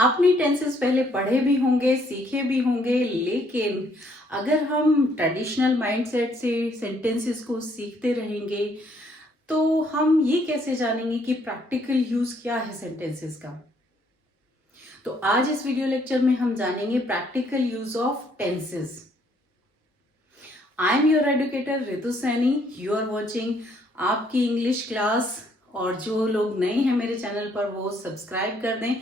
आपने टेंसेस पहले पढ़े भी होंगे, सीखे भी होंगे, लेकिन अगर हम ट्रेडिशनल माइंडसेट से सेंटेंसेस को सीखते रहेंगे तो हम ये कैसे जानेंगे कि प्रैक्टिकल यूज क्या है सेंटेंसेस का। तो आज इस वीडियो लेक्चर में हम जानेंगे practical use of tenses. I am your educator Ritu Saini. You are watching आपकी इंग्लिश क्लास। और जो लोग नए हैं मेरे चैनल पर वो सब्सक्राइब कर दें,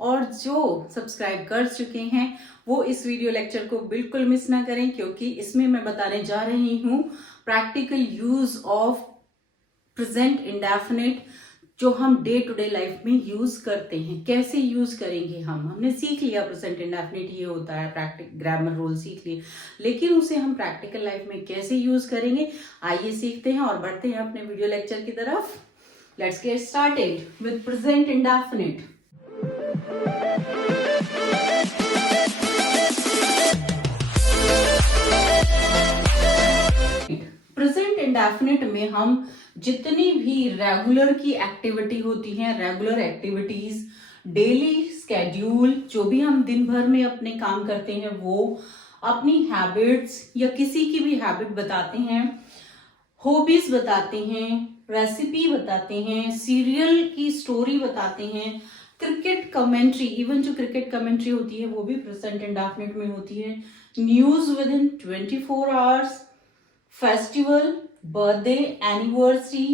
और जो सब्सक्राइब कर चुके हैं वो इस वीडियो लेक्चर को बिल्कुल मिस ना करें, क्योंकि इसमें मैं बताने जा रही हूँ practical use of present indefinite, जो हम डे टू डे लाइफ में यूज करते हैं। कैसे यूज करेंगे हमने सीख लिया प्रेजेंट इंडेफिनिट ये होता है, प्रैक्टिक ग्रामर रूल सीख लिए, लेकिन उसे हम प्रैक्टिकल लाइफ में कैसे यूज करेंगे आइए सीखते हैं और बढ़ते हैं अपने वीडियो लेक्चर की तरफ। Let's get started with present indefinite. Present indefinite में हम जितनी भी रेगुलर की एक्टिविटी होती हैं, रेगुलर एक्टिविटीज, डेली स्केड्यूल, जो भी हम दिन भर में अपने काम करते हैं, वो अपनी हैबिट्स या किसी की भी हैबिट बताते हैं, हॉबीज बताते हैं, रेसिपी बताते हैं, सीरियल की स्टोरी बताते हैं, क्रिकेट कमेंट्री, इवन जो क्रिकेट कमेंट्री होती है वो भी प्रेजेंट इंडेफिनिट में होती है, news with in 24 hours, festival, birthday, anniversary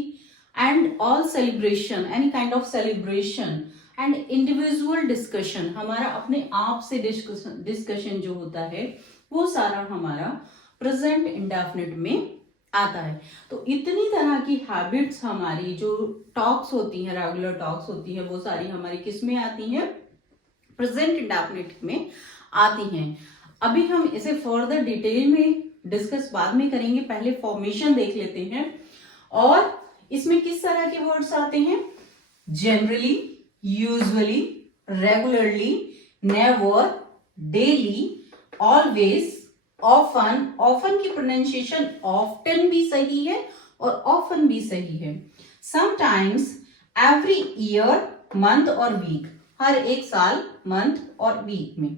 and all celebration, any kind of celebration and individual discussion, हमारा अपने आप से डिस्कशन जो होता है वो सारा हमारा प्रेजेंट इंडेफिनिट में आता है। तो इतनी तरह की हैबिट्स हमारी जो टॉक्स होती हैं, रेगुलर टॉक्स होती है, वो सारी हमारी किस में आती हैं? प्रेजेंट इंडेफिनिट में आती हैं। अभी हम इसे फर्दर डिटेल में डिस्कस बाद में करेंगे, पहले फॉर्मेशन देख लेते हैं। और इसमें किस तरह के वर्ड्स आते हैं? Generally, usually, regularly, never, daily, always, often. Often की प्रोनाउंसिएशन ऑफ्टन भी सही है और ऑफन भी सही है। समटाइम्स, एवरी ईयर, मंथ और वीक, हर एक साल, मंथ और वीक में।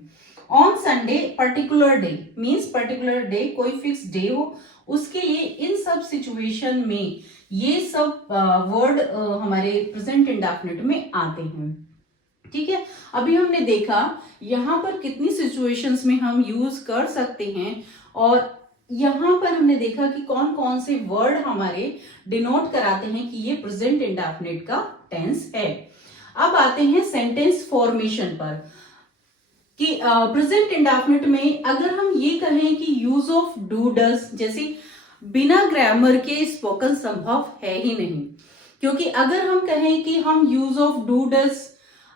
On Sunday, particular day, means particular day, कोई फिक्स डे हो उसके लिए। इन सब सिचुएशन में ये सब वर्ड हमारे प्रेजेंट इंडेफिनिट में आते हैं। ठीक है, अभी हमने देखा यहां पर कितनी सिचुएशंस में हम यूज कर सकते हैं, और यहां पर हमने देखा कि कौन कौन से वर्ड हमारे डिनोट कराते हैं कि ये प्रेजेंट इंडेफिनिट का टेंस है। अब आते हैं सेंटेंस फॉर्मेशन पर कि प्रेजेंट इंडेफिनिट में अगर हम ये कहें कि यूज ऑफ डू डज, जैसे बिना ग्रामर के स्पोकन संभव है ही नहीं, क्योंकि अगर हम कहें कि हम यूज ऑफ डू डज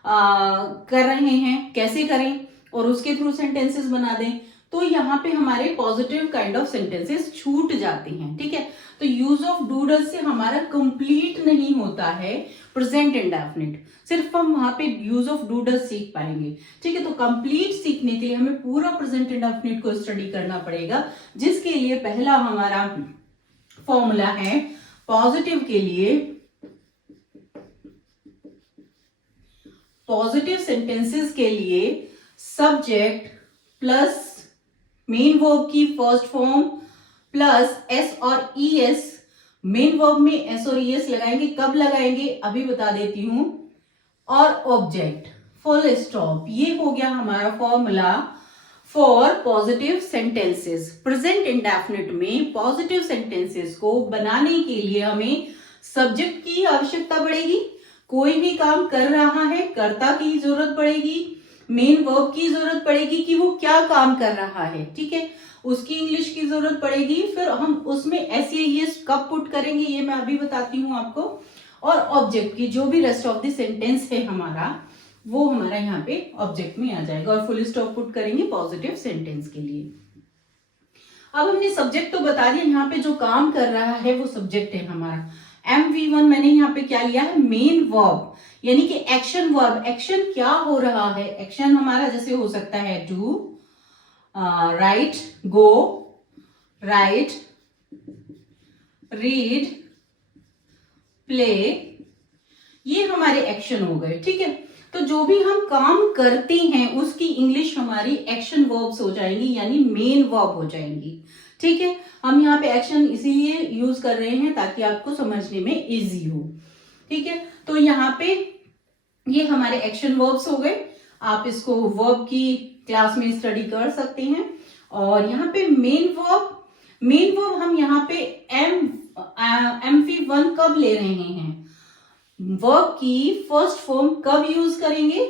कर रहे हैं, कैसे करें और उसके थ्रू सेंटेंसेस बना दें, तो यहाँ पे हमारे पॉजिटिव काइंड ऑफ सेंटेंसेस छूट जाते हैं। ठीक है, तो यूज ऑफ डू डज से हमारा कंप्लीट नहीं होता है प्रेजेंट इंडेफिनिट, सिर्फ हम वहां पे यूज ऑफ डू डज सीख पाएंगे। ठीक है, तो कंप्लीट सीखने के लिए हमें पूरा प्रेजेंट इंडेफिनिट को स्टडी करना पड़ेगा, जिसके लिए पहला हमारा फॉर्मूला है पॉजिटिव के लिए। पॉजिटिव सेंटेंसेस के लिए सब्जेक्ट प्लस मेन वर्ब की फर्स्ट फॉर्म प्लस एस और ई एस। मेन वर्ब में एस और ई एस लगाएंगे, कब लगाएंगे अभी बता देती हूं, और ऑब्जेक्ट, फुल स्टॉप। ये हो गया हमारा formula for positive sentences. Present indefinite में पॉजिटिव सेंटेंसेस को बनाने के लिए हमें सब्जेक्ट की आवश्यकता पड़ेगी, कोई भी काम कर रहा है कर्ता की जरूरत पड़ेगी, मेन वर्ब की जरूरत पड़ेगी कि वो क्या काम कर रहा है, ठीक है, उसकी इंग्लिश की जरूरत पड़ेगी, फिर हम उसमें एस या एस कब पुट करेंगे ये मैं अभी बताती हूं आपको, और ऑब्जेक्ट की जो भी रेस्ट ऑफ द सेंटेंस है हमारा वो हमारा यहाँ पे ऑब्जेक्ट में आ जाएगा, और फुल स्टॉप पुट करेंगे पॉजिटिव सेंटेंस के लिए। अब हमने सब्जेक्ट तो बता दिया, यहाँ पे जो काम कर रहा है वो सब्जेक्ट है हमारा। MV1 मैंने यहाँ पे क्या लिया है? मेन वर्ब, यानी कि एक्शन वर्ब। एक्शन क्या हो रहा है? एक्शन हमारा जैसे हो सकता है do, right, go, right, read, play, ये हमारे एक्शन हो गए। ठीक है, तो जो भी हम काम करते हैं उसकी इंग्लिश हमारी एक्शन वर्ब्स हो जाएंगी, यानी मेन वर्ब हो जाएंगी। ठीक है, हम यहाँ पे एक्शन इसीलिए यूज कर रहे हैं ताकि आपको समझने में इजी हो। ठीक है, तो यहाँ पे ये हमारे एक्शन वर्ब्स हो गए। आप इसको वर्ब की क्लास में स्टडी कर सकते हैं। और यहाँ पे मेन वर्ब हम यहाँ पे MP1 कब ले रहे हैं, वर्ब की फर्स्ट फॉर्म कब यूज करेंगे,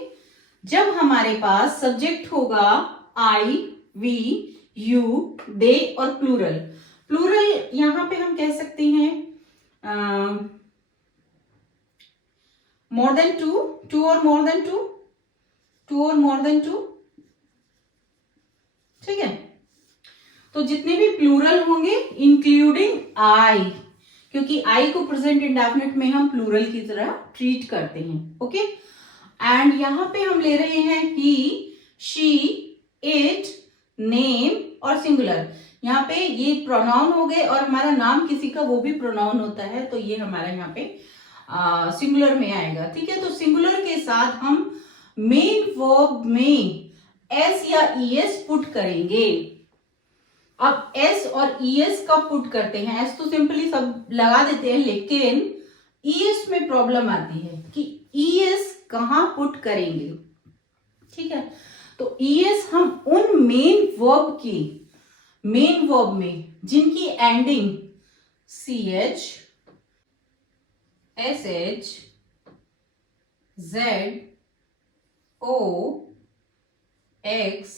जब हमारे पास सब्जेक्ट होगा आई, वी, यू, दे और प्लूरल। प्लूरल यहां पे हम कह सकते हैं मोर देन टू और मोर देन टू और मोर देन टू। ठीक है, तो जितने भी प्लूरल होंगे इंक्लूडिंग आई, क्योंकि आई को प्रेजेंट इंडेफिनिट में हम प्लूरल की तरह ट्रीट करते हैं। ओके, एंड यहां पे हम ले रहे हैं ही, शी, इट, नेम और सिंगुलर। यहाँ पे ये प्रोनाउन हो गए और हमारा नाम किसी का वो भी प्रोनाउन होता है, तो ये हमारा यहाँ पे सिंगुलर में आएगा। ठीक है, तो सिंगुलर के साथ हम मेन वर्ब में एस या ईएस पुट करेंगे। अब एस और ईएस कब पुट करते हैं, एस तो सिंपली सब लगा देते हैं, लेकिन ईएस में प्रॉब्लम आती है कि ईएस कहां पुट करेंगे। ठीक है, तो ईएस हम उन मेन वर्ब में जिनकी ending CH, SH, Z, O, X,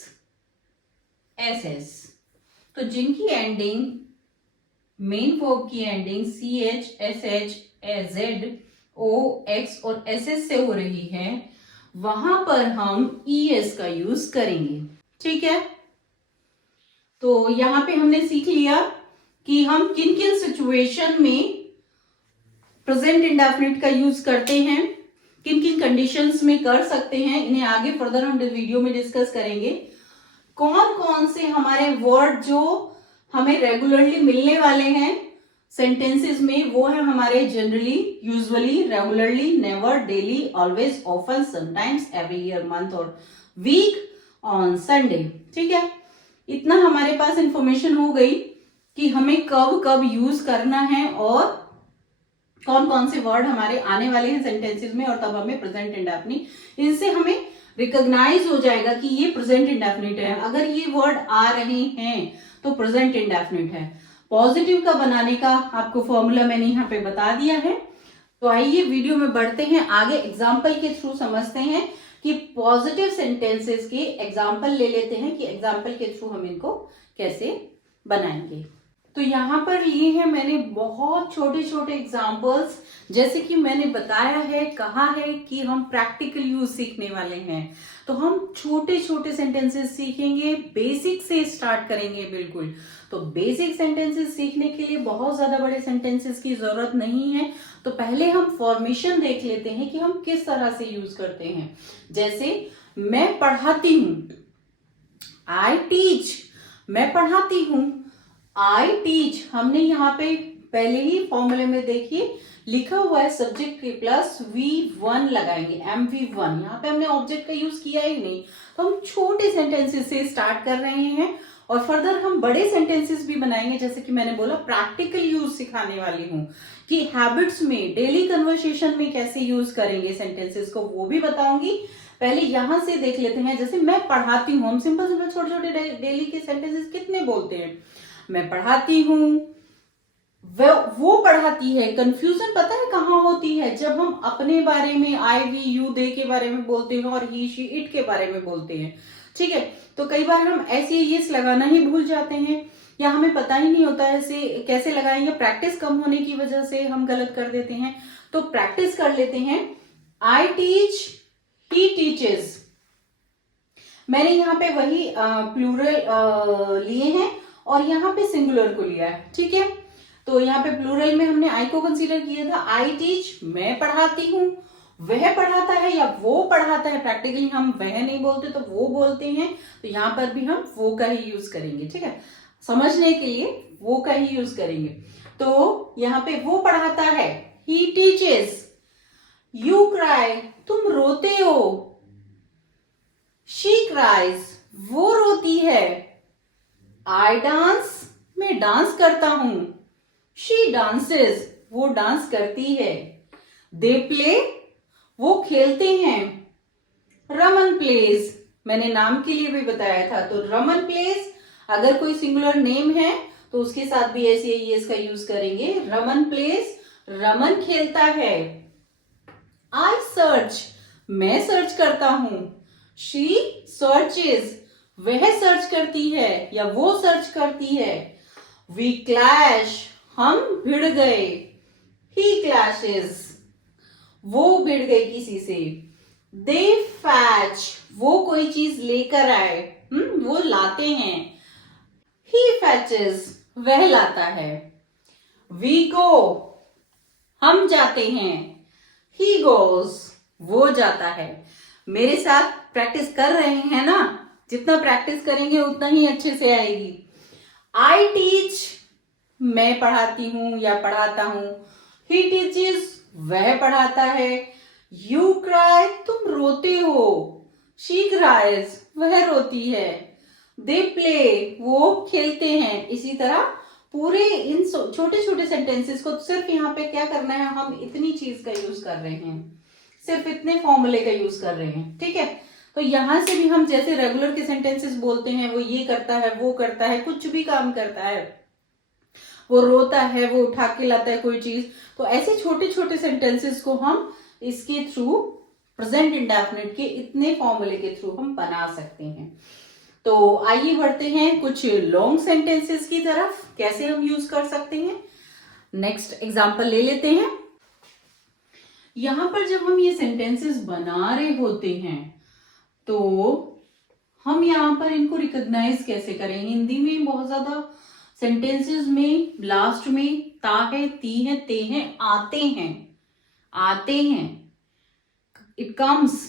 SS, तो जिनकी एंडिंग मेन वर्ब की ending CH, SH, Z, O, X और SS से हो रही है, वहां पर हम ES का यूज करेंगे। ठीक है, तो यहां पे हमने सीख लिया कि हम किन किन सिचुएशन में प्रेजेंट इंडेफिनिट का यूज करते हैं, किन किन कंडीशंस में कर सकते हैं। इन्हें आगे फर्दर हम वीडियो में डिस्कस करेंगे। कौन कौन से हमारे वर्ड जो हमें रेगुलरली मिलने वाले हैं सेंटेंसेस में, वो है हमारे generally, usually, regularly, never, daily, always, often, sometimes, every year, month और वीक, ऑन संडे। ठीक है, इतना हमारे पास इंफॉर्मेशन हो गई कि हमें कब कब यूज करना है और कौन कौन से वर्ड हमारे आने वाले हैं सेंटेंसेस में, और तब हमें प्रेजेंट इंडेफिनिट, इनसे हमें रिकॉग्नाइज हो जाएगा कि ये प्रेजेंट इंडेफिनिट है। अगर ये वर्ड आ रहे हैं तो प्रेजेंट इंडेफिनिट है। पॉजिटिव का बनाने का आपको फॉर्मूला मैंने यहाँ पे बता दिया है। तो आइए वीडियो में बढ़ते हैं आगे, एग्जाम्पल के थ्रू समझते हैं कि पॉजिटिव सेंटेंसेस के एग्जाम्पल ले लेते हैं कि एग्जाम्पल के थ्रू हम इनको कैसे बनाएंगे। तो यहाँ पर लिए हैं मैंने बहुत छोटे छोटे एग्जाम्पल्स, जैसे कि मैंने बताया है, कहा है कि हम प्रैक्टिकल यूज सीखने वाले हैं, तो हम छोटे छोटे सेंटेंसेस सीखेंगे, बेसिक से स्टार्ट करेंगे। बिल्कुल, तो बेसिक सेंटेंसेस सीखने के लिए बहुत ज्यादा बड़े सेंटेंसेस की जरूरत नहीं है। तो पहले हम फॉर्मेशन देख लेते हैं कि हम किस तरह से यूज करते हैं। जैसे मैं पढ़ाती हूं, आई टीच, मैं पढ़ाती हूं, आई टीच। हमने यहाँ पे पहले ही फॉर्मूले में देखिए लिखा हुआ है सब्जेक्ट के प्लस V1 लगाएंगे, MV1। यहाँ पे हमने ऑब्जेक्ट का यूज किया ही नहीं, तो हम छोटे सेंटेंसेस से स्टार्ट कर रहे हैं और फर्दर हम बड़े सेंटेंसेस भी बनाएंगे। जैसे कि मैंने बोला प्रैक्टिकल यूज सिखाने वाली हूँ कि हैबिट्स में, डेली कन्वर्सेशन में कैसे यूज करेंगे सेंटेंसेस को, वो भी बताऊंगी। पहले यहां से देख लेते हैं। जैसे मैं पढ़ाती हूँ, हम सिंपल सिंपल छोटे छोटे डेली के सेंटेंसेस कितने बोलते हैं। मैं पढ़ाती हूँ, वो पढ़ाती है। कंफ्यूजन पता है कहाँ होती है, जब हम अपने बारे में आई, वी, यू, दे के बारे में बोलते हैं और ही, शी, इट के बारे में बोलते हैं। ठीक है, तो कई बार हम ऐसे यस लगाना ही भूल जाते हैं या हमें पता ही नहीं होता ऐसे कैसे लगाएंगे। प्रैक्टिस कम होने की वजह से हम गलत कर देते हैं, तो प्रैक्टिस कर लेते हैं। I teach, he teaches. मैंने यहाँ पे वही प्लूरल लिए हैं और यहाँ पे सिंगुलर को लिया है। ठीक है, तो यहाँ पे प्लूरल में हमने आई को कंसीडर किया था। आई टीच, मैं पढ़ाती हूँ, वह पढ़ाता है या वो पढ़ाता है। प्रैक्टिकली हम वह नहीं बोलते तो वो बोलते हैं, तो यहाँ पर भी हम वो का ही यूज करेंगे। ठीक है, समझने के लिए वो का ही यूज करेंगे। तो यहाँ पे वो पढ़ाता है, ही टीचेस। यू क्राई, तुम रोते हो। शी क्राइज, वो रोती है। आई डांस, मैं डांस करता हूं। शी डांसेस, वो डांस करती है। दे प्ले, वो खेलते हैं। रमन प्लेज, मैंने नाम के लिए भी बताया था, तो रमन प्लेज अगर कोई सिंगुलर नेम है तो उसके साथ भी ऐसे ही इसका यूज करेंगे। रमन प्लेज, रमन खेलता है। आई सर्च, मैं सर्च करता हूं। शी सर्चेज, वह सर्च करती है या वो सर्च करती है। वी क्लैश, हम भिड़ गए। ही क्लैशेस, वो भिड़ गई किसी से। दे फैच, वो कोई चीज लेकर आए, वो लाते हैं। ही फैचेस, वह लाता है। वी गो, हम जाते हैं। ही गोज, वो जाता है। मेरे साथ प्रैक्टिस कर रहे हैं ना, जितना प्रैक्टिस करेंगे उतना ही अच्छे से आएगी। आई टीच, मैं पढ़ाती हूं या पढ़ाता हूं। ही टीचेस, वह पढ़ाता है। यू क्राई, तुम रोते हो। शी क्राइज, वह रोती है। दे प्ले, वो खेलते हैं। इसी तरह पूरे इन छोटे छोटे सेंटेंसेस को सिर्फ यहाँ पे क्या करना है, हम इतनी चीज का यूज कर रहे हैं, सिर्फ इतने फॉर्मूले का यूज कर रहे हैं। ठीक है, तो यहां से भी हम जैसे रेगुलर के सेंटेंसेस बोलते हैं, वो ये करता है, वो करता है, कुछ भी काम करता है, वो रोता है, वो उठा के लाता है कोई चीज, तो ऐसे छोटे छोटे सेंटेंसेस को हम इसके थ्रू प्रेजेंट इंडेफिनिट के इतने फॉर्मूले के थ्रू हम बना सकते हैं। तो आइए बढ़ते हैं कुछ लॉन्ग सेंटेंसेस की तरफ, कैसे हम यूज कर सकते हैं। नेक्स्ट एग्जांपल ले लेते हैं। यहां पर जब हम ये सेंटेंसेस बना रहे होते हैं तो हम यहाँ पर इनको रिकॉग्नाइज कैसे करें। हिंदी में बहुत ज्यादा सेंटेंसेस में लास्ट में ता है, ती है, ते हैं, आते हैं, आते हैं, इट कम्स,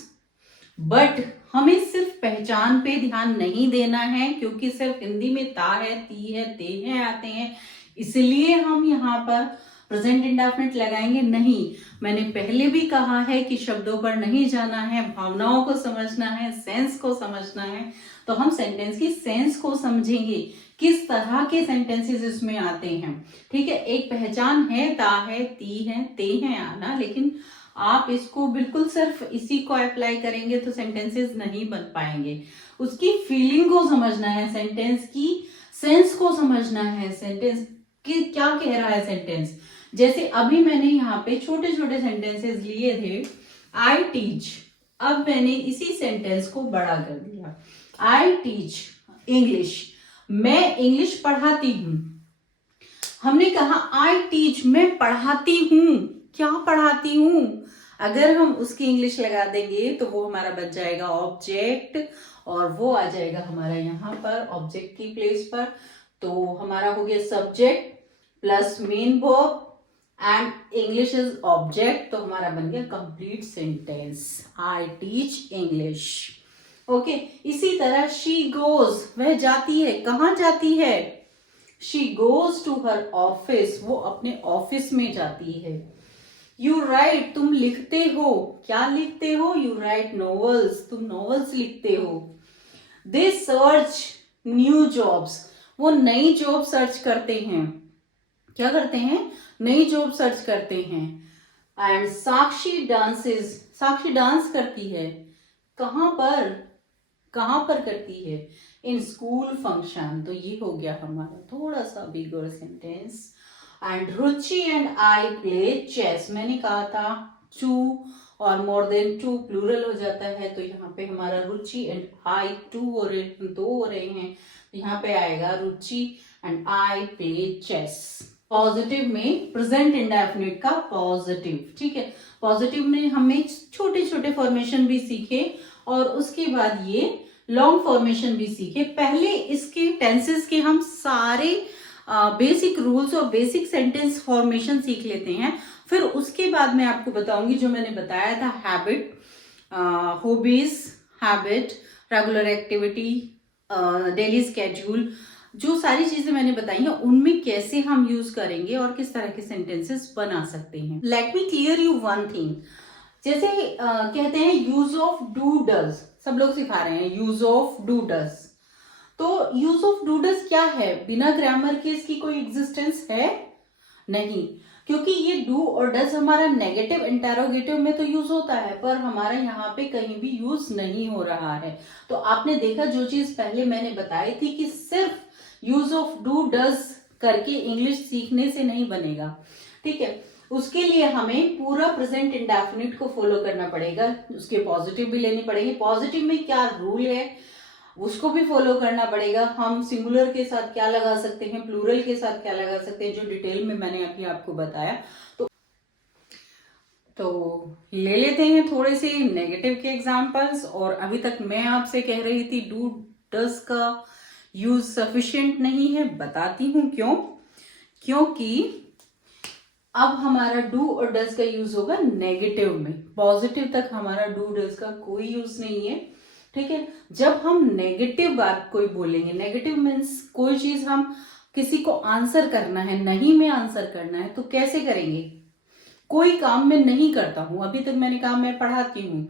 बट हमें सिर्फ पहचान पे ध्यान नहीं देना है, क्योंकि सिर्फ हिंदी में ता है, ती है, ते हैं, आते हैं, इसलिए हम यहाँ पर प्रेजेंट इंडेफिनिट लगाएंगे नहीं। मैंने पहले भी कहा है कि शब्दों पर नहीं जाना है, भावनाओं को समझना है, सेंस को समझना है। तो हम सेंटेंस की सेंस को समझेंगे, किस तरह के सेंटेंसेस इसमें आते हैं। ठीक है, एक पहचान है, ता है, ती है, ते हैं आना, लेकिन आप इसको बिल्कुल सिर्फ इसी को अप्लाई करेंगे तो सेंटेंसेस नहीं बन पाएंगे। उसकी फीलिंग को समझना है, सेंटेंस की सेंस को समझना है, सेंटेंस की क्या कह रहा है सेंटेंस। जैसे अभी मैंने यहाँ पे छोटे छोटे सेंटेंसेस लिए थे, आई टीच, अब मैंने इसी सेंटेंस को बड़ा कर दिया। आई टीच इंग्लिश, मैं इंग्लिश पढ़ाती हूं। हमने कहा आई टीच, मैं पढ़ाती हूं, क्या पढ़ाती हूं। अगर हम उसकी इंग्लिश लगा देंगे तो वो हमारा बन जाएगा ऑब्जेक्ट, और वो आ जाएगा हमारा यहाँ पर ऑब्जेक्ट की प्लेस पर। तो हमारा हो गया subject plus main verb and English is object, तो हमारा बन गया complete sentence, I teach English. Okay, इसी तरह शी गोज, वह जाती है, कहाँ जाती है। She goes to her office, वो अपने ऑफिस में जाती है। यू राइट, तुम लिखते हो, क्या लिखते हो। यू राइट नॉवेल्स, तुम नॉवेल्स लिखते हो। दे सर्च न्यू जॉब्स, वो नई जॉब सर्च करते हैं, क्या करते हैं, नई जॉब सर्च करते हैं। And Sakshi dances, Sakshi dance करती है, कहां पर, कहां पर करती है, इन स्कूल फंक्शन। तो ये हो गया हमारा थोड़ा सा bigger sentence. And Ruchi and I play chess, मैंने कहा था टू और मोर देन टू प्लूरल हो जाता है, तो यहाँ पे हमारा रुचि एंड आई टू हो रहे, दो हो रहे हैं, यहाँ पे आएगा Ruchi and I play chess. Positive में प्रेजेंट इंडेफिनिट का पॉजिटिव, ठीक है, पॉजिटिव में हमें छोटे छोटे फॉर्मेशन भी सीखे और उसके बाद ये लॉन्ग फॉर्मेशन भी सीखे। पहले इसके टेंसेस के हम सारे बेसिक रूल्स और बेसिक सेंटेंस फॉर्मेशन सीख लेते हैं, फिर उसके बाद मैं आपको बताऊंगी जो मैंने बताया था, habit, hobbies, habit, regular activity, daily schedule, जो सारी चीजें मैंने बताई हैं उनमें कैसे हम यूज करेंगे और किस तरह के सेंटेंसेस बना सकते हैं। Let me clear you one thing, जैसे कहते हैं यूज ऑफ डू डज, सब लोग सिखा रहे हैं यूज ऑफ डू डज। तो यूज ऑफ डू डज क्या है? बिना ग्रामर के इसकी कोई एग्जिस्टेंस है नहीं, क्योंकि ये डू और डज हमारा नेगेटिव इंटेरोगेटिव में तो यूज होता है, पर हमारा यहाँ पे कहीं भी यूज नहीं हो रहा है। तो आपने देखा जो चीज पहले मैंने बताई थी कि सिर्फ यूज ऑफ डू डज करके इंग्लिश सीखने से नहीं बनेगा, ठीक है। उसके लिए हमें पूरा प्रेजेंट इंडेफिनिट को फॉलो करना पड़ेगा, उसके पॉजिटिव भी लेने पड़ेंगे, पॉजिटिव में क्या रूल है उसको भी फॉलो करना पड़ेगा। हम सिंगुलर के साथ क्या लगा सकते हैं, प्लूरल के साथ क्या लगा सकते हैं, जो डिटेल में मैंने अभी आपको बताया। तो ले लेते हैं थोड़े से नेगेटिव के एग्जांपल्स। और अभी तक मैं आपसे कह रही थी डू डज का यूज सफिशिएंट नहीं है, बताती हूं क्यों। क्योंकि अब हमारा डू और डज का यूज होगा नेगेटिव में, पॉजिटिव तक हमारा डू डज का कोई यूज नहीं है, ठीक है। जब हम नेगेटिव बात कोई बोलेंगे, नेगेटिव मीन्स कोई चीज हम किसी को आंसर करना है, नहीं में आंसर करना है, तो कैसे करेंगे? कोई काम मैं नहीं करता हूं, अभी तक मैंने कहा मैं पढ़ाती हूँ,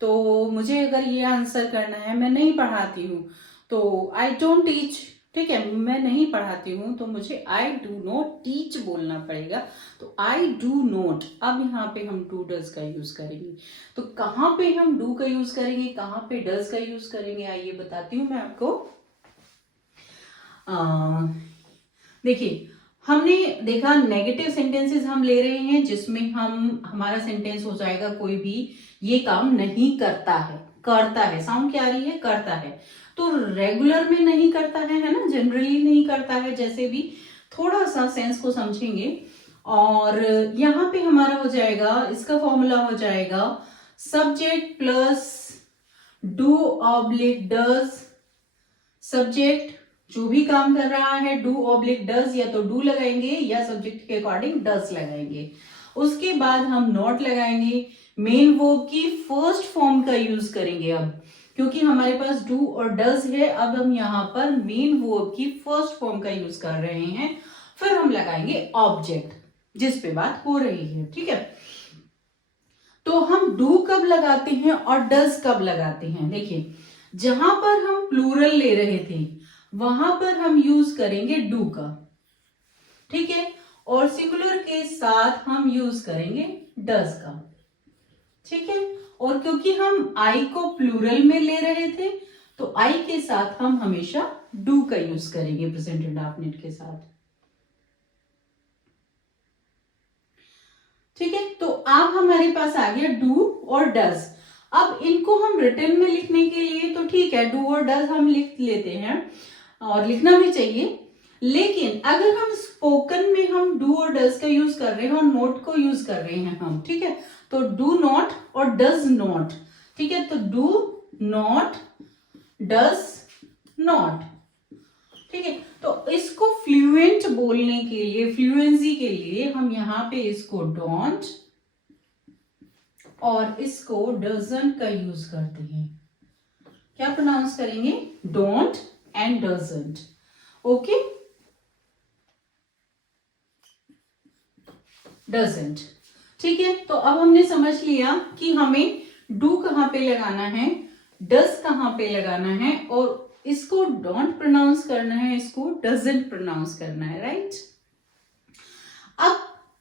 तो मुझे अगर ये आंसर करना है मैं नहीं पढ़ाती हूँ, तो आई डोंट टीच, ठीक है, मैं नहीं पढ़ाती हूं, तो मुझे आई डू नॉट टीच बोलना पड़ेगा। तो आई डू नॉट, अब यहाँ पे हम डू डज का यूज करेंगे। तो कहाँ पे हम डू का यूज करेंगे, कहाँ पे डज का यूज करेंगे, आइए बताती हूँ मैं आपको। देखिए, हमने देखा नेगेटिव सेंटेंसेस हम ले रहे हैं जिसमें हमारा सेंटेंस हो जाएगा कोई भी ये काम नहीं करता है, करता है, साउंड क्या आ रही है, करता है। तो रेगुलर में नहीं करता है ना, जनरली नहीं करता है, जैसे भी थोड़ा सा सेंस को समझेंगे। और यहाँ पे हमारा हो जाएगा, इसका फॉर्मूला हो जाएगा subject plus do oblique does. Subject जो भी काम कर रहा है, डू ऑब्लिक डज, या तो डू लगाएंगे या सब्जेक्ट के अकॉर्डिंग डज लगाएंगे। उसके बाद हम नॉट लगाएंगे, मेन वर्ब की फर्स्ट फॉर्म का यूज करेंगे। अब क्योंकि हमारे पास डू और डज है, अब हम यहाँ पर मेन वर्ब की फर्स्ट फॉर्म का यूज कर रहे हैं। फिर हम लगाएंगे ऑब्जेक्ट जिस पे बात हो रही है, ठीक है। तो हम डू कब लगाते हैं और डज कब लगाते हैं? देखिए, जहां पर हम प्लूरल ले रहे थे वहां पर हम यूज करेंगे डू का, ठीक है, और सिंगुलर के साथ हम यूज करेंगे डज का, ठीक है। और क्योंकि हम आई को प्लूरल में ले रहे थे तो आई के साथ हम हमेशा डू का यूज करेंगे प्रेजेंट इंडेफिनिट के साथ, ठीक है। तो अब हमारे पास आ गया डू और डज। अब इनको हम रिटन में लिखने के लिए तो ठीक है, डू और डज हम लिख लेते हैं और लिखना भी चाहिए, लेकिन अगर हम स्पोकन में हम डू और डज का यूज कर रहे हैं और नोट को यूज कर रहे हैं हम, ठीक है, तो डू नॉट और डज नॉट, ठीक है, तो डू नॉट डज नॉट, ठीक है। तो इसको फ्लुएंट बोलने के लिए, फ्लुएंसी के लिए हम यहां पे इसको डोंट और इसको डजंट का यूज करते हैं। क्या प्रोनाउंस करेंगे? Don't and doesn't, okay, doesn't, ठीक है। तो अब हमने समझ लिया कि हमें डू कहां पे लगाना है, डज कहां पे लगाना है, और इसको डोंट प्रोनाउंस करना है, इसको डजंट प्रोनाउंस करना है, राइट। अब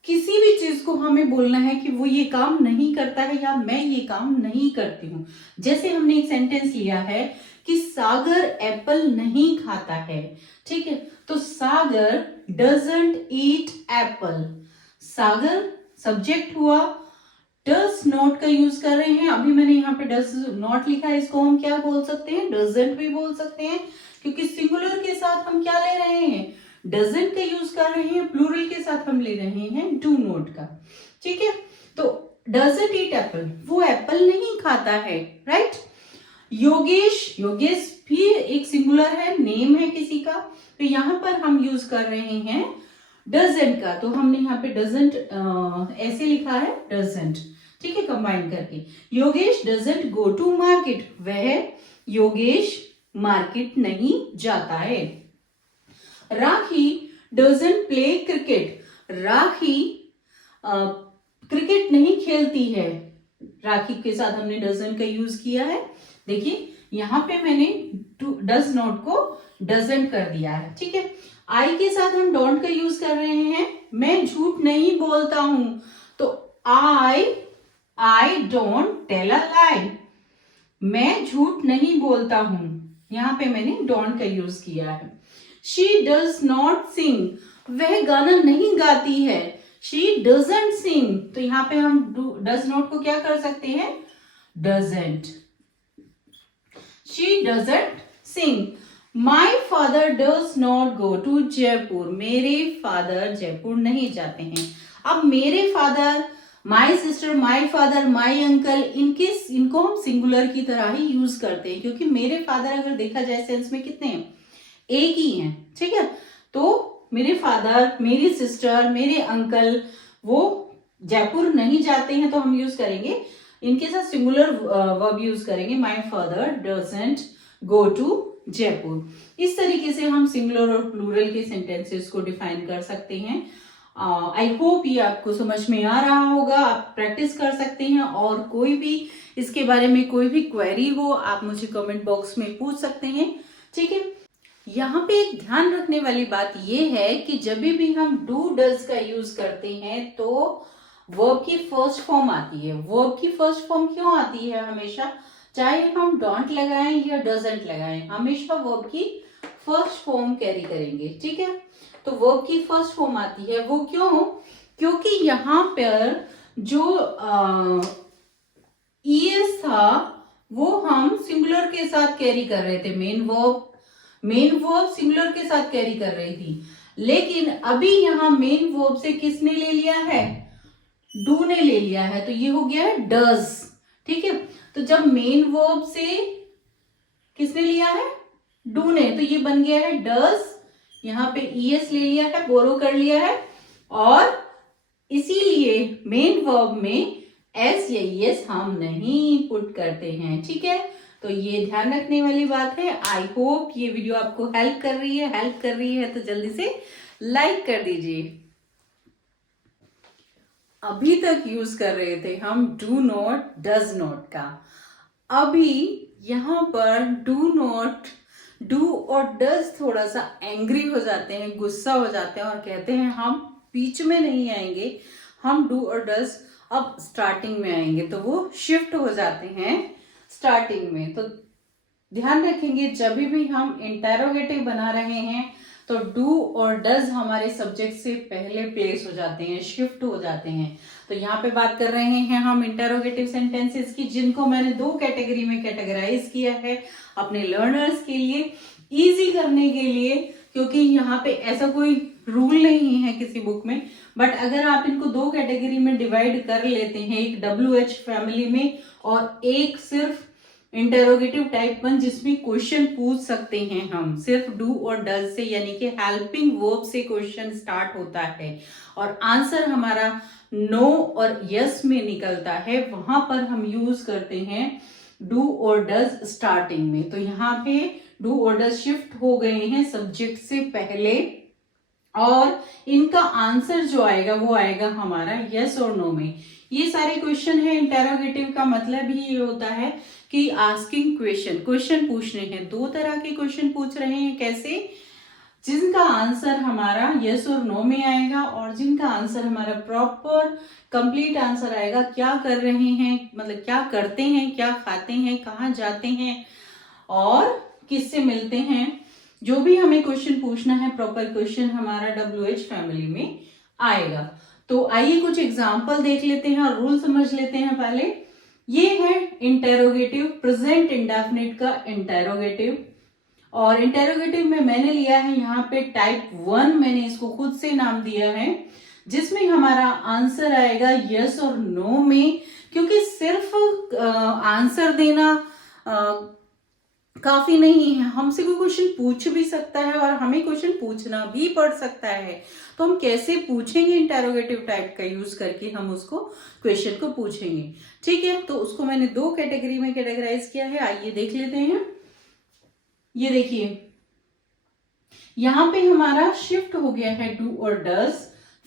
किसी भी चीज को हमें बोलना है कि वो ये काम नहीं करता है या मैं ये काम नहीं करती हूं। जैसे हमने एक सेंटेंस लिया है कि सागर एप्पल नहीं खाता है, ठीक है, तो Sagar doesn't eat apple. Sagar subject हुआ, डज नॉट का यूज कर रहे हैं, अभी मैंने यहाँ पे डज नॉट लिखा है, इसको हम क्या बोल सकते हैं? डजंट भी बोल सकते हैं, क्योंकि सिंगुलर के साथ हम क्या ले रहे हैं? डजंट का यूज कर रहे हैं, प्लूरल के साथ हम ले रहे हैं डू नॉट का, ठीक है। तो डजंट ईट एप्पल, वो एप्पल नहीं खाता है, राइट। योगेश, योगेश भी एक सिंगुलर है, नेम है किसी का, तो यहां पर हम यूज कर रहे हैं डजंट का, तो हमने यहाँ पे डजंट ऐसे लिखा है, डजंट, ठीक है, कंबाइन करके। Yogesh doesn't go to market, वह योगेश मार्केट नहीं जाता है। Rakhi doesn't play cricket, Rakhi cricket नहीं खेलती है, राखी के साथ हमने डजंट का यूज किया है। देखिए यहाँ पे मैंने डज नॉट को डजंट कर दिया है, ठीक है। आई के साथ हम डोंट का यूज कर रहे हैं। मैं झूठ नहीं बोलता हूं, तो आई डोंट टेल अ लाई। मैं झूठ नहीं बोलता हूं, यहां पे मैंने डोंट का यूज किया है। शी डज नॉट सिंग, वह गाना नहीं गाती है। शी डजंट सिंग, तो यहां पे हम डज नॉट को क्या कर सकते हैं, doesn't. She doesn't sing. My father does not go to Jaipur, मेरे फादर जयपुर नहीं जाते हैं। अब मेरे father, my sister, my father, my uncle, इनको हम सिंगुलर की तरह ही यूज करते हैं, क्योंकि मेरे फादर अगर देखा जाए सेंस में कितने हैं, एक ही हैं, ठीक है। तो मेरे फादर, मेरी सिस्टर, मेरे अंकल वो जयपुर नहीं जाते हैं, तो हम यूज करेंगे इनके साथ सिंगुलर वर्ब यूज करेंगे, my father doesn't go to Jaipur. इस तरीके से हम सिंगुलर और प्लूरल के सेंटेंसेस को डिफाइन कर सकते हैं। आई होप ये आपको समझ में आ रहा होगा, आप प्रैक्टिस कर सकते हैं, और कोई भी इसके बारे में कोई भी क्वेरी हो आप मुझे कमेंट बॉक्स में पूछ सकते हैं, ठीक है। यहाँ पे एक ध्यान रखने वाली बात ये है कि जब भी हम डू डज का यूज करते हैं तो वर्ब की फर्स्ट फॉर्म आती है। वर्ब की फर्स्ट फॉर्म क्यों आती है हमेशा, चाहे हम डोंट लगाएं या डजंट लगाएं, हमेशा वर्ब की फर्स्ट फॉर्म कैरी करेंगे, ठीक है। तो वर्ब की फर्स्ट फॉर्म आती है, वो क्यों, क्योंकि यहाँ पर जो ईएस था वो हम सिंगुलर के साथ कैरी कर रहे थे। मेन वर्ब सिंगुलर के साथ कैरी कर रही थी, लेकिन अभी यहाँ मेन वर्ब से किसने ले लिया है, डू ने ले लिया है, तो ये हो गया है डज, ठीक है। तो जब मेन वर्ब से किसने लिया है, डू ने, तो ये बन गया है डज। यहाँ पे ईएस ले लिया है, बोरो कर लिया है, और इसीलिए मेन वर्ब में एस या ईएस हम नहीं पुट करते हैं, ठीक है। तो ये ध्यान रखने वाली बात है। आई होप ये वीडियो आपको हेल्प कर रही है तो जल्दी से लाइक कर दीजिए। अभी तक यूज कर रहे थे हम डू नॉट डज नॉट का, अभी यहां पर डू नॉट, डू और डज थोड़ा सा एंग्री हो जाते हैं, गुस्सा हो जाते हैं और कहते हैं हम बीच में नहीं आएंगे, हम डू और डज अब स्टार्टिंग में आएंगे, तो वो शिफ्ट हो जाते हैं स्टार्टिंग में। तो ध्यान रखेंगे जब भी हम इंटेरोगेटिव बना रहे हैं तो डू और डज हमारे सब्जेक्ट से पहले प्लेस हो जाते हैं, शिफ्ट हो जाते हैं। तो यहाँ पे बात कर रहे हैं हम इंटेरोगेटिव सेंटेंसेस की, जिनको मैंने दो कैटेगरी में कैटेगराइज किया है अपने लर्नर्स के लिए, इजी करने के लिए, क्योंकि यहाँ पे ऐसा कोई रूल नहीं है किसी बुक में। बट अगर आप इनको दो कैटेगरी में डिवाइड कर लेते हैं, एक WH फैमिली में और एक सिर्फ इंटेरोगेटिव टाइप 1 जिसमें क्वेश्चन पूछ सकते हैं हम सिर्फ डू और डज से, यानी कि हेल्पिंग वर्ब से क्वेश्चन स्टार्ट होता है और आंसर हमारा नो और यस में निकलता है, वहां पर हम यूज करते हैं डू और डज स्टार्टिंग में। तो यहाँ पे डू और डज शिफ्ट हो गए हैं सब्जेक्ट से पहले, और इनका आंसर जो आएगा वो आएगा हमारा यस और नो में। ये सारे क्वेश्चन है। इंटेरोगेटिव का मतलब ही ये होता है कि आस्किंग क्वेश्चन, क्वेश्चन पूछने हैं। दो तरह के क्वेश्चन पूछ रहे हैं, कैसे, जिनका आंसर हमारा यस और नो में आएगा और जिनका आंसर हमारा प्रॉपर कंप्लीट आंसर आएगा, क्या कर रहे हैं, मतलब क्या करते हैं, क्या खाते हैं, कहाँ जाते हैं और किससे मिलते हैं, जो भी हमें क्वेश्चन पूछना है प्रॉपर क्वेश्चन हमारा WH फैमिली में आएगा। तो आइए कुछ एग्जाम्पल देख लेते हैं और रूल समझ लेते हैं पहले। ये है इंटेरोगेटिव, प्रेजेंट इंडेफिनिट का इंटेरोगेटिव, और इंटेरोगेटिव में मैंने लिया है यहाँ पे टाइप 1, मैंने इसको खुद से नाम दिया है, जिसमें हमारा आंसर आएगा यस और नो में, क्योंकि सिर्फ आंसर देना काफी नहीं है, हमसे कोई क्वेश्चन पूछ भी सकता है और हमें क्वेश्चन पूछना भी पड़ सकता है। तो हम कैसे पूछेंगे, इंटेरोगेटिव टाइप का यूज करके हम उसको क्वेश्चन को पूछेंगे, ठीक है। तो उसको मैंने दो कैटेगरी में कैटेगराइज किया है, आइए देख लेते हैं। ये देखिए यहां पे हमारा शिफ्ट हो गया है डू और डज,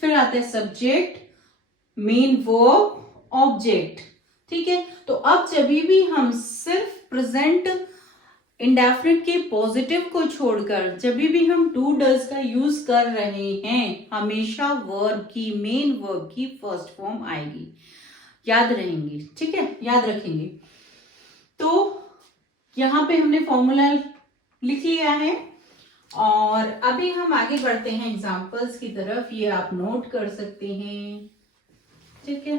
फिर आता है सब्जेक्ट, मेन वर्ब, ऑब्जेक्ट, ठीक है। तो अब जब भी हम सिर्फ प्रेजेंट इंडेफिनिट के पॉजिटिव को छोड़कर जब भी हम डू डज का यूज कर रहे हैं, हमेशा वर्ब की, मेन वर्ब की फर्स्ट फॉर्म आएगी। याद रहेंगे, ठीक है, याद रखेंगे। तो यहाँ पे हमने फॉर्मूला लिख लिया है और अभी हम आगे बढ़ते हैं एग्जाम्पल्स की तरफ। ये आप नोट कर सकते हैं, ठीक है।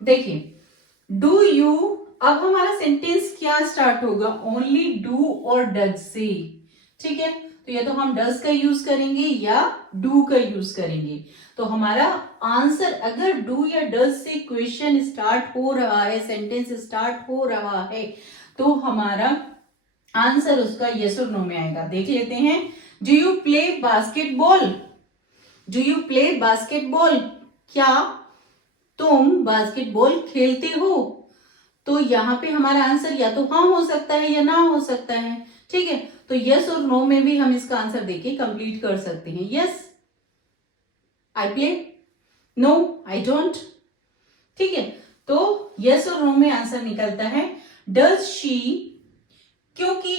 देखिए, डू यू, अब हमारा सेंटेंस क्या स्टार्ट होगा, ओनली डू और डज से, ठीक है। तो या तो हम डज का यूज करेंगे या डू का यूज करेंगे। तो हमारा आंसर अगर डू या डज से क्वेश्चन स्टार्ट हो रहा है, सेंटेंस स्टार्ट हो रहा है, तो हमारा आंसर उसका यस और नो में आएगा। देख लेते हैं। Do you play basketball? Do you play basketball? क्या तुम बास्केटबॉल खेलते हो? तो यहाँ पे हमारा आंसर या तो हाँ हो सकता है या ना हो सकता है, ठीक है। तो यस और नो में भी हम इसका आंसर देके कंप्लीट कर सकते हैं। Yes I play, no I don't, ठीक है। तो यस और नो में आंसर निकलता है डज शी, क्योंकि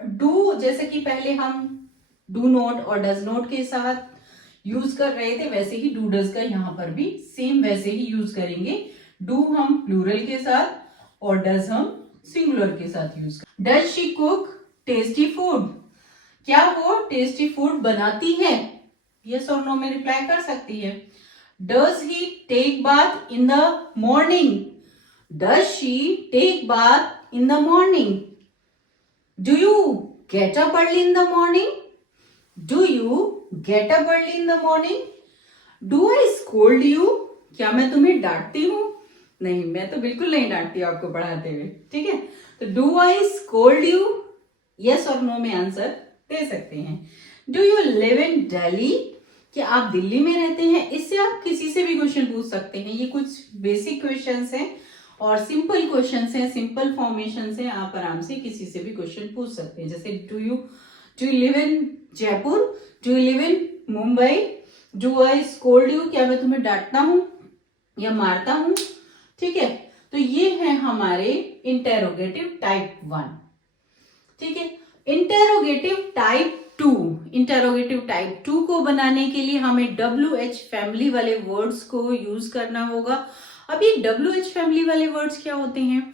डू जैसे कि पहले हम डू नॉट और डज नॉट के साथ यूज कर रहे थे, वैसे ही डू डज का यहां पर भी सेम वैसे ही यूज करेंगे। डू हम प्लूरल के साथ और डज हम सिंगुलर के साथ यूज कर। Does she cook tasty food? क्या वो टेस्टी फूड बनाती है? यस और नो में रिप्लाई कर सकती है। Does he take bath in the morning? Does she take bath in the morning? Do you get up early in the morning? Do you get up early in the morning? Do I scold you? क्या मैं तुम्हें डांटती हूं? नहीं, मैं तो बिल्कुल नहीं डांटती आपको पढ़ाते हुए, ठीक है। तो do I scold you? Yes और नो में आंसर दे सकते हैं। Do you live in Delhi? क्या आप दिल्ली में रहते हैं? इससे आप किसी से भी क्वेश्चन पूछ सकते हैं। ये कुछ बेसिक क्वेश्चंस हैं और सिंपल क्वेश्चंस हैं, सिंपल फॉर्मेशन हैं। आप आराम से किसी से भी क्वेश्चन पूछ सकते हैं। जैसे do you live in Jaipur? Do you live in Mumbai? Do I scold you? क्या मैं तुम्हें डांटता हूं या मारता हूं, ठीक है। तो ये है हमारे इंटेरोगेटिव टाइप 1, ठीक है। इंटेरोगेटिव टाइप 2, इंटेरोगेटिव टाइप 2 को बनाने के लिए हमें WH फैमिली वाले वर्ड्स को यूज करना होगा। अब ये WH फैमिली वाले वर्ड्स क्या होते हैं?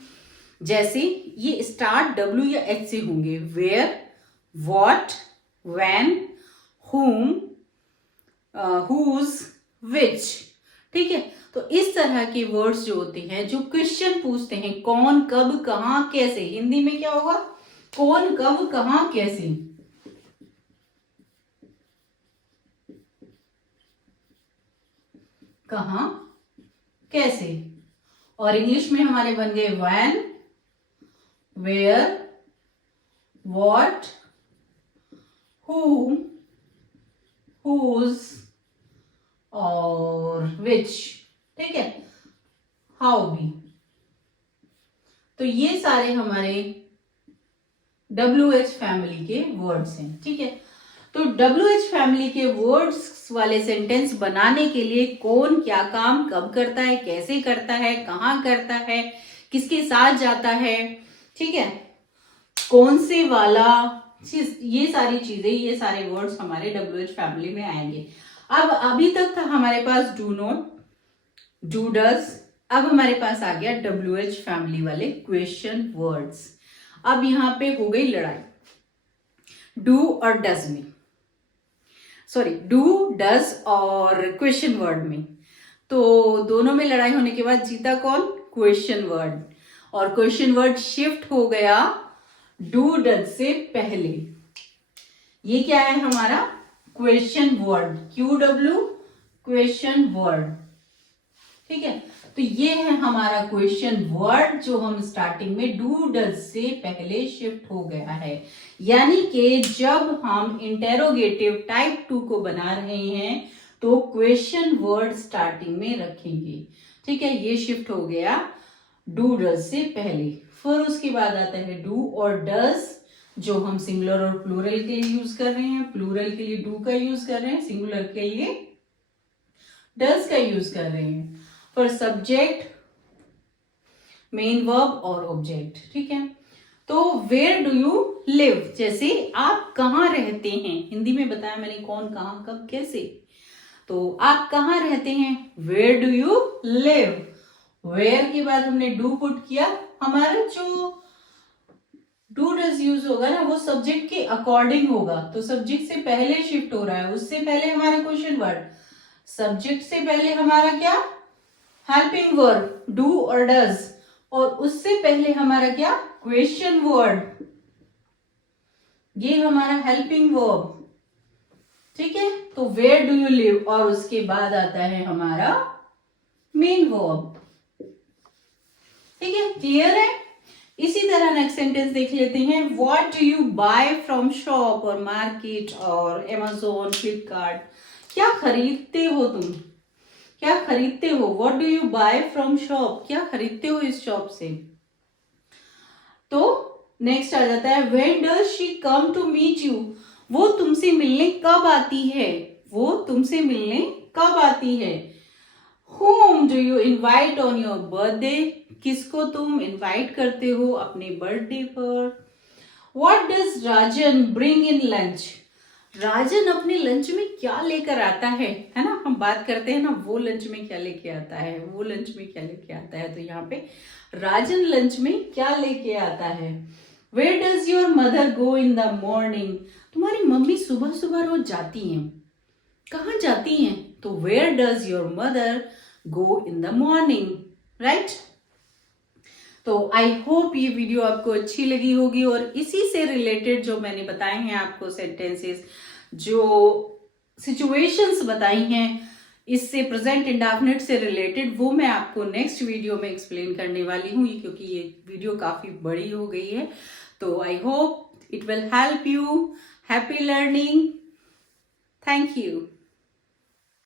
जैसे ये स्टार्ट W या H से होंगे। Where, what, when, whom, whose, which, ठीक है। तो इस तरह के वर्ड्स जो होते हैं, जो क्वेश्चन पूछते हैं, कौन, कब, कहां, कैसे, हिंदी में क्या होगा? कौन, कब, कहां, कैसे। कहां, कैसे। और इंग्लिश में हमारे बन गए when, where, what, whom, whose और which, ठीक है, हाउ भी। तो ये सारे हमारे WH फैमिली के वर्ड्स हैं, ठीक है। तो WH फैमिली के वर्ड्स वाले सेंटेंस बनाने के लिए कौन क्या काम कब करता है, कैसे करता है, कहाँ करता है, किसके साथ जाता है, ठीक है, कौन से वाला, ये सारी चीजें, ये सारे वर्ड्स हमारे WH फैमिली में आएंगे। अब अभी तक था हमारे पास डू नॉट, डू डज, अब हमारे पास आ गया WH फैमिली वाले क्वेश्चन वर्ड्स। अब यहां पे हो गई लड़ाई डू और डज में, सॉरी डू डज और क्वेश्चन वर्ड में। तो दोनों में लड़ाई होने के बाद जीता कौन? Question word. और क्वेश्चन वर्ड शिफ्ट हो गया डू डज से पहले। ये क्या है हमारा? Question word, QW question word, ठीक है। तो ये है हमारा क्वेश्चन वर्ड जो हम स्टार्टिंग में डू डज से पहले शिफ्ट हो गया है। यानी कि जब हम इंटेरोगेटिव टाइप 2 को बना रहे हैं तो क्वेश्चन वर्ड स्टार्टिंग में रखेंगे, ठीक है। ये शिफ्ट हो गया डू डज से पहले। फिर उसके बाद आता है डू और डज, जो हम सिंगुलर और प्लूरल के लिए यूज कर रहे हैं। प्लूरल के लिए डू का यूज कर रहे हैं, सिंगुलर के लिए डज का यूज कर रहे हैं। फॉर सब्जेक्ट, मेन वर्ब और ऑब्जेक्ट, ठीक है। तो वेयर डू यू लिव, जैसे आप कहाँ रहते हैं, हिंदी में बताया मैंने कौन, कहाँ, कब, कैसे। तो आप कहाँ रहते हैं, where do you live. Where के बाद हमने डू पुट किया, हमारा जो डू डज यूज होगा ना वो सब्जेक्ट के अकॉर्डिंग होगा, तो सब्जेक्ट से पहले शिफ्ट हो रहा है, उससे पहले हमारा क्वेश्चन वर्ड, सब्जेक्ट से पहले हमारा क्या, हेल्पिंग वर्ब डू और डज, और उससे पहले हमारा क्या, क्वेश्चन वर्ड, ये हमारा हेल्पिंग वर्ब, ठीक है। तो वेयर डू यू लिव, और उसके बाद आता है हमारा मेन वर्ब, ठीक है, क्लियर है। इसी तरह नेक्स्ट सेंटेंस देख लेते हैं, what do you buy from shop और मार्केट और अमेज़न, फ्लिपकार्ट, क्या खरीदते हो तुम, क्या खरीदते हो, what do you buy from shop, क्या खरीदते हो इस शॉप से। तो नेक्स्ट आ जाता है, when does she come to meet you, वो तुमसे मिलने कब आती है, वो तुमसे मिलने कब आती है। Whom do you invite on your birthday, किसको तुम इनवाइट करते हो अपने बर्थडे पर। What does Rajan bring in lunch, राजन अपने लंच में क्या लेकर आता है ना, हम बात करते हैं ना वो लंच में क्या लेके आता है, वो लंच में क्या लेके आता है, तो यहाँ पे राजन लंच में क्या लेके आता है। Where does your mother go in the morning, तुम्हारी मम्मी सुबह सुबह रोज जाती हैं, कहाँ जाती हैं, तो where does your mother go in the morning, right? तो आई होप ये वीडियो आपको अच्छी लगी होगी, और इसी से रिलेटेड जो मैंने बताए हैं आपको सेंटेंसेस, जो सिचुएशंस बताई हैं, इससे प्रेजेंट इंडेफिनिट से रिलेटेड, वो मैं आपको नेक्स्ट वीडियो में एक्सप्लेन करने वाली हूँ, क्योंकि ये वीडियो काफी बड़ी हो गई है। तो I hope it will help you. Happy learning, thank you.